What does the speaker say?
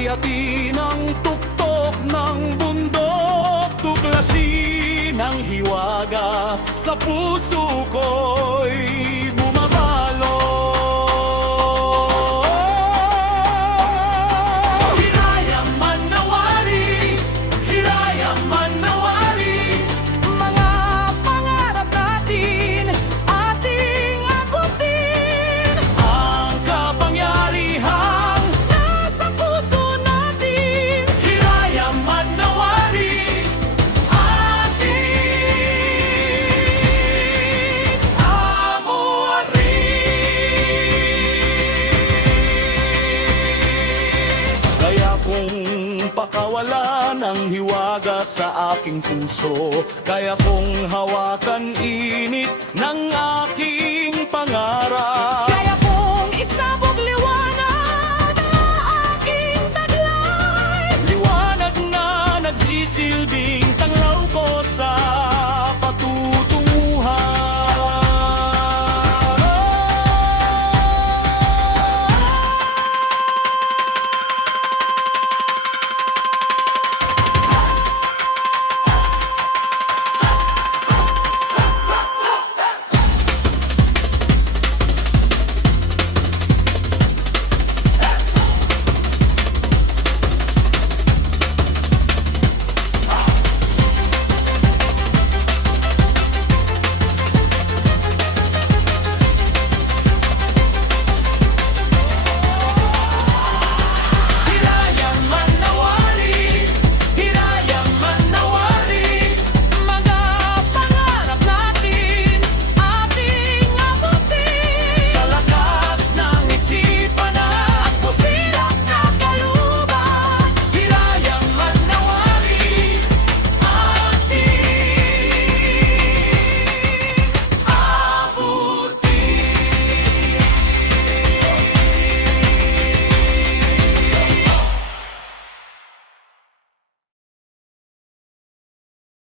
hati-hati ng tuktok ng bundok, tuklasin ang hiwaga sa puso ko'y bumabalo. Hiraya manawari, hiraya manawari, mga pangarap natin ating abutin. Ang kapangyarihan nasa puso natin. Hiraya manawari, ating abutin. Kaya kung pakawalan ang hiwaga sa aking puso, kaya kong hawakan init ng aking pangarap.